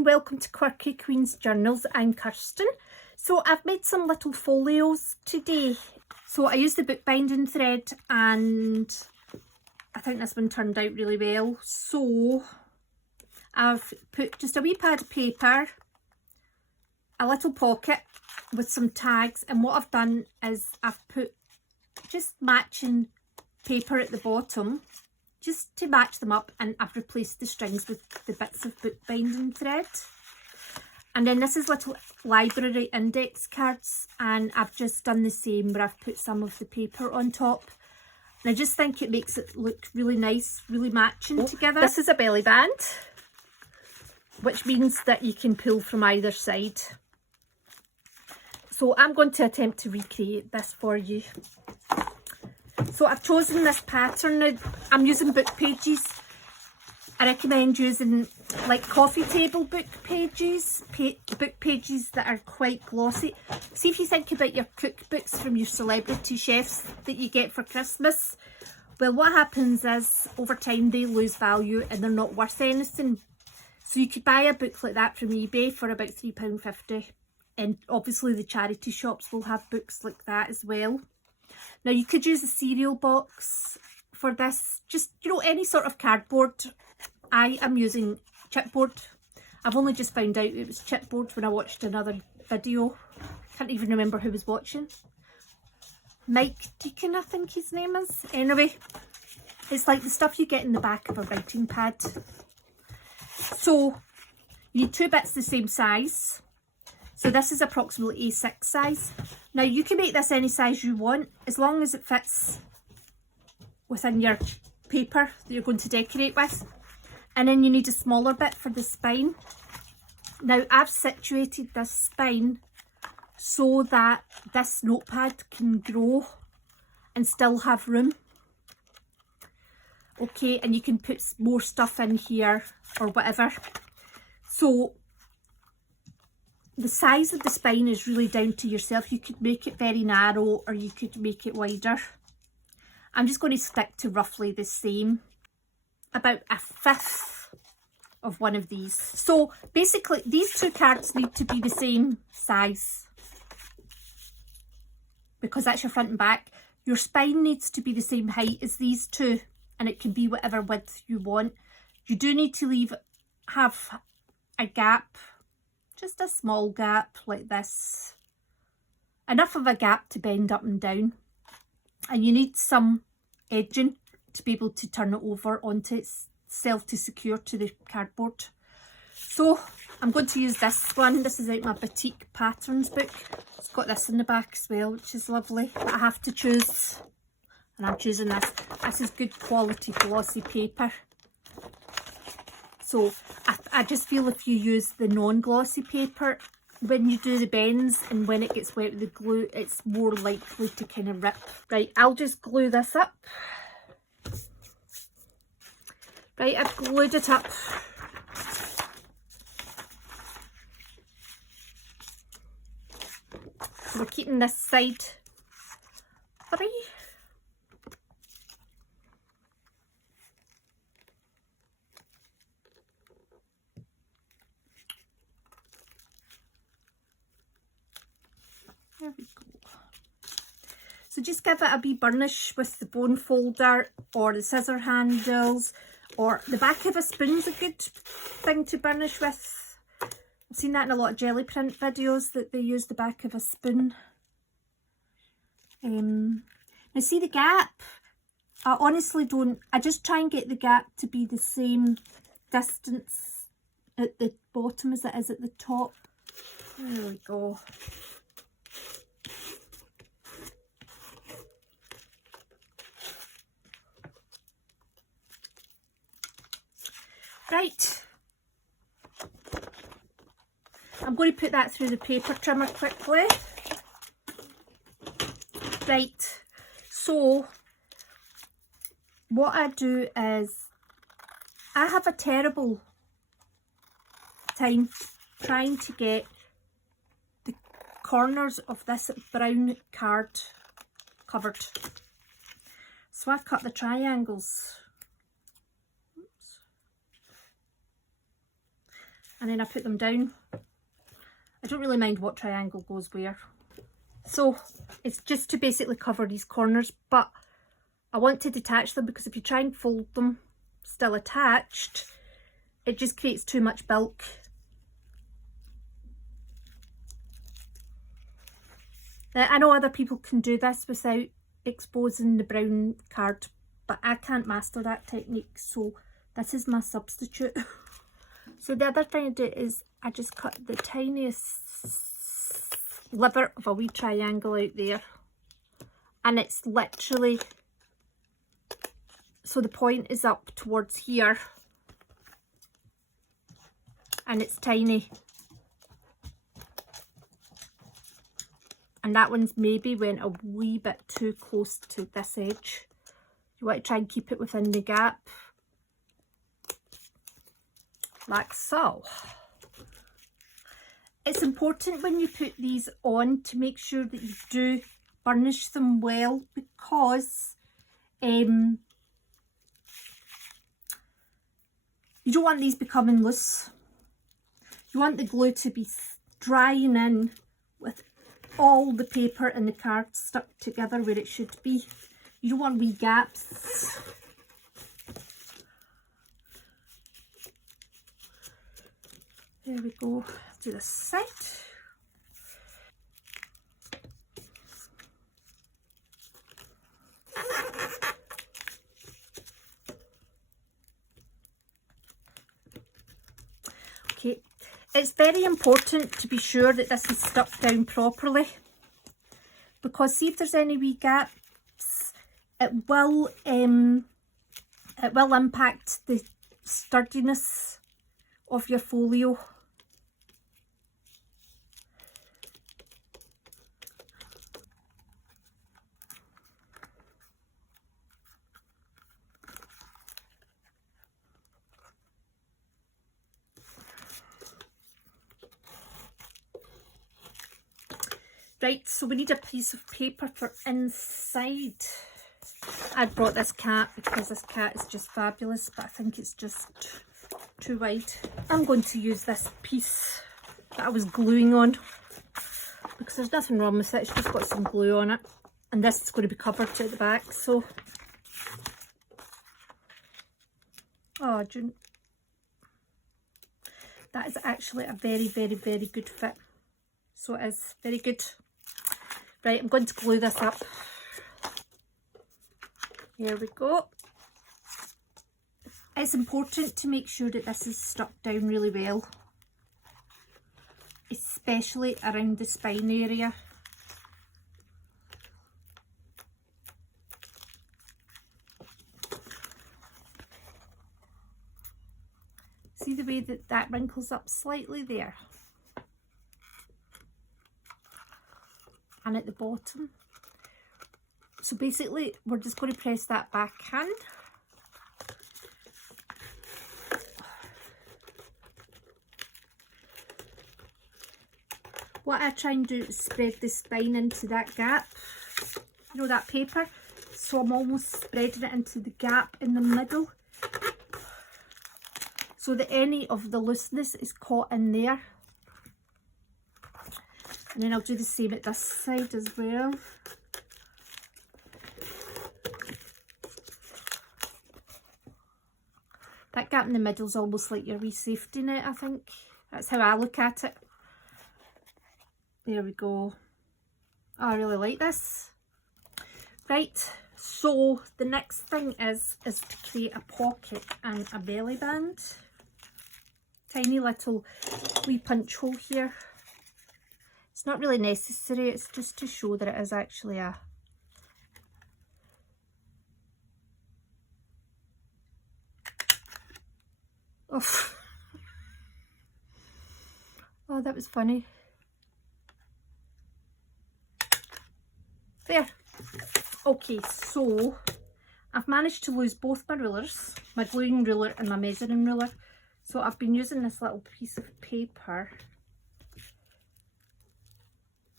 and welcome to Quirky Queen's Journals. I'm Kirsten. So I've made some little folios today. So I used the bookbinding thread and I think this one turned out really well. So I've put just a wee pad of paper, a little pocket with some tags, and what I've done is I've put just matching paper at the bottom just to match them up, and I've replaced the strings with the bits of bookbinding thread. And then this is little library index cards, and I've just done the same where I've put some of the paper on top. And I just think it makes it look really nice, really matching together. This is a belly band, which means that you can pull from either side. So I'm going to attempt to recreate this for you. So I've chosen this pattern. Now, I'm using book pages. I recommend using like coffee table book pages, book pages that are quite glossy. See, if you think about your cookbooks from your celebrity chefs that you get for Christmas, well, what happens is over time they lose value and they're not worth anything. So you could buy a book like that from eBay for about £3.50, and obviously the charity shops will have books like that as well. Now you could use a cereal box for this, just, you know, any sort of cardboard. I am using chipboard. I've only just found out it was chipboard when I watched another video. Can't even remember who was watching. Mike Deacon, I think his name is. Anyway, it's like the stuff you get in the back of a writing pad. So you need two bits the same size. So this is approximately A6 size. Now you can make this any size you want, as long as it fits within your paper that you're going to decorate with. And then you need a smaller bit for the spine. Now I've situated this spine so that this notepad can grow and still have room. Okay, and you can put more stuff in here or whatever. So the size of the spine is really down to yourself. You could make it very narrow or you could make it wider. I'm just going to stick to roughly the same, about a fifth of one of these. So basically these two cards need to be the same size because that's your front and back. Your spine needs to be the same height as these two, and it can be whatever width you want. You do need to have a gap, just a small gap like this, enough of a gap to bend up and down, and you need some edging to be able to turn it over onto itself to secure to the cardboard. So I'm going to use this one. This is out my boutique patterns book. It's got this in the back as well, which is lovely, but I have to choose, and I'm choosing this. This is good quality glossy paper. So I just feel if you use the non-glossy paper, when you do the bends and when it gets wet with the glue, it's more likely to kind of rip. Right, I'll just glue this up. Right, I've glued it up. We're keeping this side free. There we go. So just give it a wee burnish with the bone folder or the scissor handles, or the back of a spoon's a good thing to burnish with. I've seen that in a lot of jelly print videos, that they use the back of a spoon. Now see the gap? I honestly don't, I just try and get the gap to be the same distance at the bottom as it is at the top. There we go. Right, I'm going to put that through the paper trimmer quickly. Right, so what I do is, I have a terrible time trying to get the corners of this brown card covered. So I've cut the triangles. and then I put them down. I don't really mind what triangle goes where. So it's just to basically cover these corners, but I want to detach them because if you try and fold them still attached, it just creates too much bulk. Now, I know other people can do this without exposing the brown card, but I can't master that technique, so this is my substitute. So the other thing I do is I just cut the tiniest sliver of a wee triangle out there, and it's literally, so the point is up towards here and it's tiny, and that one's maybe went a wee bit too close to this edge. You want to try and keep it within the gap, like so. It's important when you put these on to make sure that you do burnish them well, because you don't want these becoming loose. You want the glue to be drying in with all the paper and the card stuck together where it should be. You don't want wee gaps. There we go. Do this side. Okay, it's very important to be sure that this is stuck down properly, because see if there's any wee gaps, it will impact the sturdiness of your folio. Right, so we need a piece of paper for inside. I brought this cat because this cat is just fabulous, but I think it's just too wide. I'm going to use this piece that I was gluing on, because there's nothing wrong with it, it's just got some glue on it, and this is going to be covered to the back. So oh June, that is actually a very good fit. So it is very good. Right, I'm going to glue this up. Here we go. It's important to make sure that this is stuck down really well, especially around the spine area. See the way that that wrinkles up slightly there? And at the bottom. So basically we're just going to press that back in. What I try and do is spread the spine into that gap, you know, that paper, so I'm almost spreading it into the gap in the middle, so that any of the looseness is caught in there. And then I'll do the same at this side as well. That gap in the middle is almost like your wee safety net, I think. That's how I look at it. There we go. Oh, I really like this. Right, so the next thing is to create a pocket and a belly band. Tiny little wee punch hole here. It's not really necessary, it's just to show that it is actually a oh, oh, that was funny. There. Okay, so I've managed to lose both my rulers, my gluing ruler and my measuring ruler. So I've been using this little piece of paper,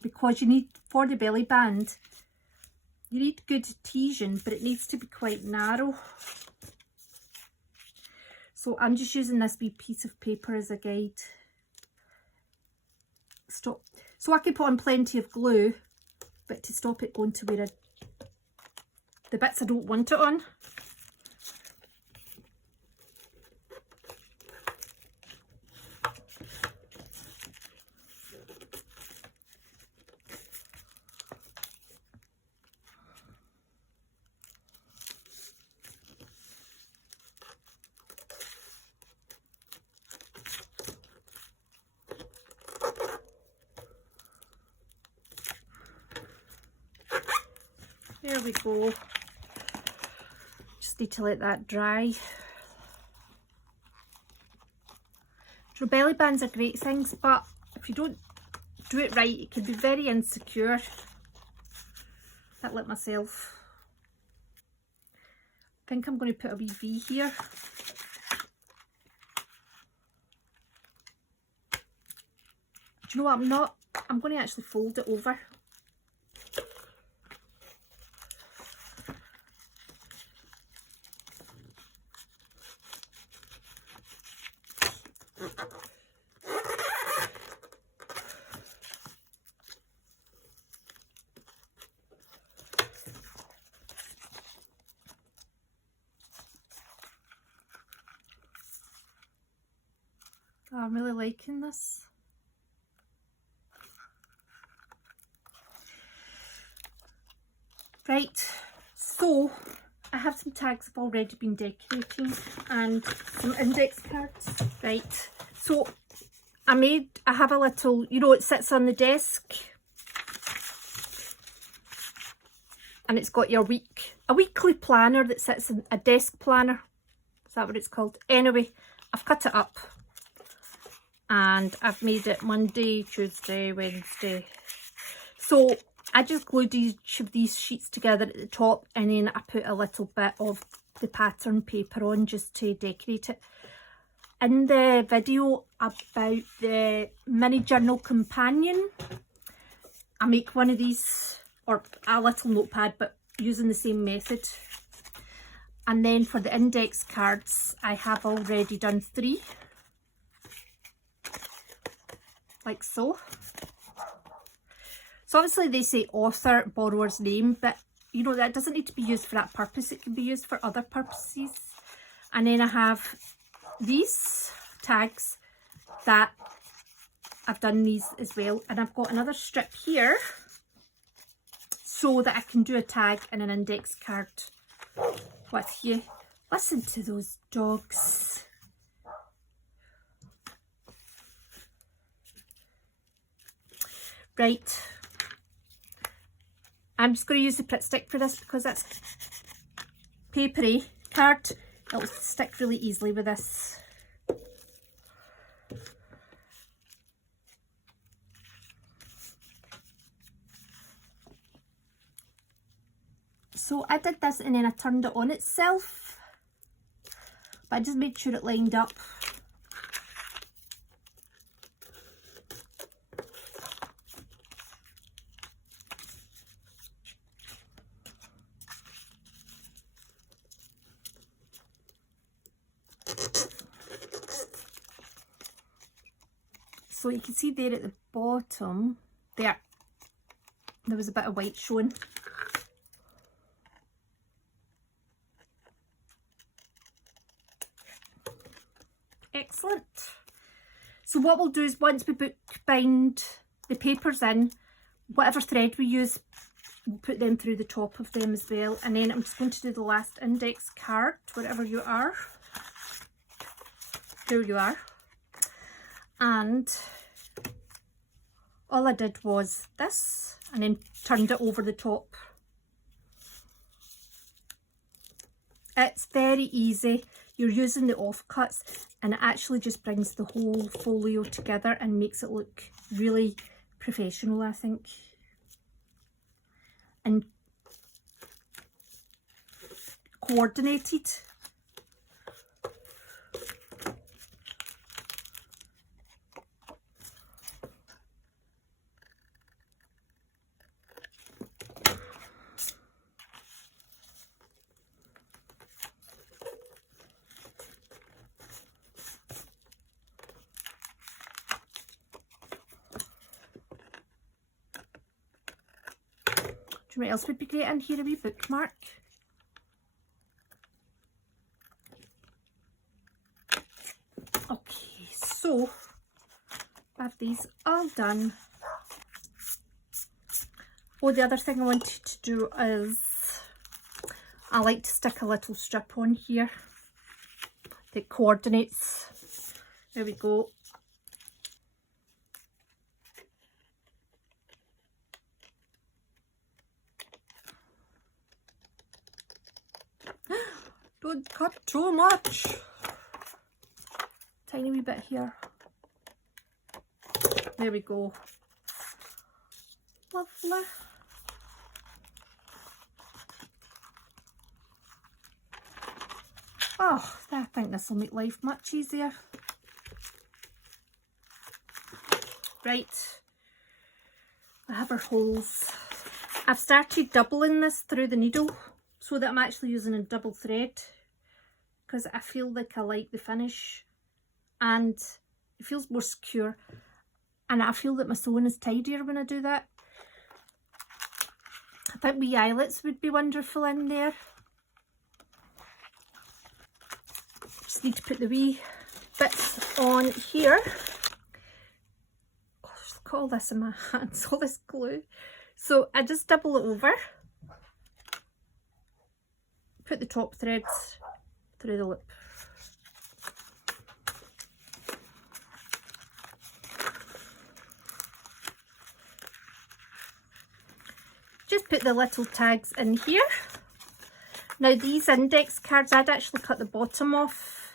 because you need, for the belly band, you need good adhesion, but it needs to be quite narrow. So So I'm just using this wee piece of paper as a guide. Stop. So I can put on plenty of glue, but to stop it going to where the bits I don't want it on. There we go. Just need to let that dry. So belly bands are great things, but if you don't do it right, it can be very insecure. A bit like myself. I think I'm going to put a wee V here. Do you know what? I'm going to actually fold it over. Oh, I'm really liking this. Right, so I have some tags I've already been decorating and some index cards. Right, so I have a little, you know, it sits on the desk and it's got your a weekly planner that sits in a desk planner. Is that what it's called? Anyway, I've cut it up and I've made it Monday, Tuesday, Wednesday. So I just glued each of these sheets together at the top and then I put a little bit of the pattern paper on just to decorate it. In the video about the mini journal companion, I make one of these, or a little notepad, but using the same method. And then for the index cards, I have already done 3. Like so. So obviously they say author, borrower's name, but you know, that doesn't need to be used for that purpose. It can be used for other purposes. And then I have these tags that I've done these as well. And I've got another strip here so that I can do a tag and an index card with you. Listen to those dogs. Right. I'm just going to use the Pritt Stick for this because that's papery card. It'll stick really easily with this. So I did this and then I turned it on itself, but I just made sure it lined up. So you can see there at the bottom, there was a bit of white showing. Excellent. So what we'll do is once we bind the papers in, whatever thread we use, we'll put them through the top of them as well. And then I'm just going to do the last index card, wherever you are. There you are. And all I did was this and then turned it over the top. It's very easy. You're using the offcuts and it actually just brings the whole folio together and makes it look really professional, I think. And coordinated. You know what else would be great in here? A wee bookmark. Okay, so I have these all done. Oh, the other thing I wanted to do is I like to stick a little strip on here that coordinates. There we go. Don't cut too much. Tiny wee bit here. There we go. Lovely. Oh, I think this will make life much easier. Right, I have our holes. I've started doubling this through the needle so that I'm actually using a double thread because I feel like I like the finish and it feels more secure, and I feel that my sewing is tidier when I do that. I think wee eyelets would be wonderful in there. Just need to put the wee bits on here. Gosh, look at all this in my hands, all this glue. So I just double it over, put the top threads through the loop. Just put the little tags in here. Now these index cards, I'd actually cut the bottom off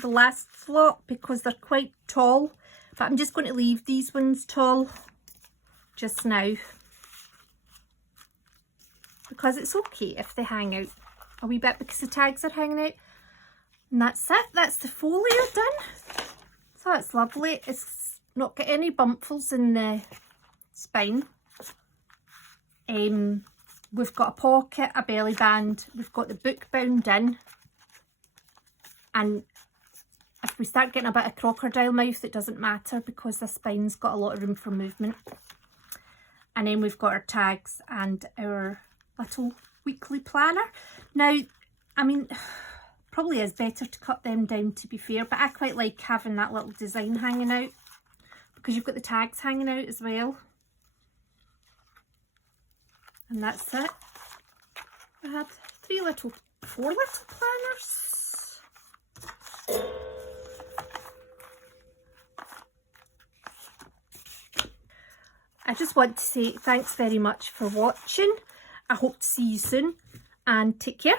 the last lot because they're quite tall, but I'm just going to leave these ones tall just now because it's okay if they hang out a wee bit because the tags are hanging out. And that's it, that's the folio done. So it's lovely, it's not got any bumpfuls in the spine. We've got a pocket, a belly band, we've got the book bound in, and if we start getting a bit of crocodile mouth, it doesn't matter because the spine's got a lot of room for movement. And then we've got our tags and our little weekly planner. Now, I mean, probably is better to cut them down to be fair, but I quite like having that little design hanging out because you've got the tags hanging out as well. And that's it. I have four little planners. I just want to say thanks very much for watching. I hope to see you soon and take care.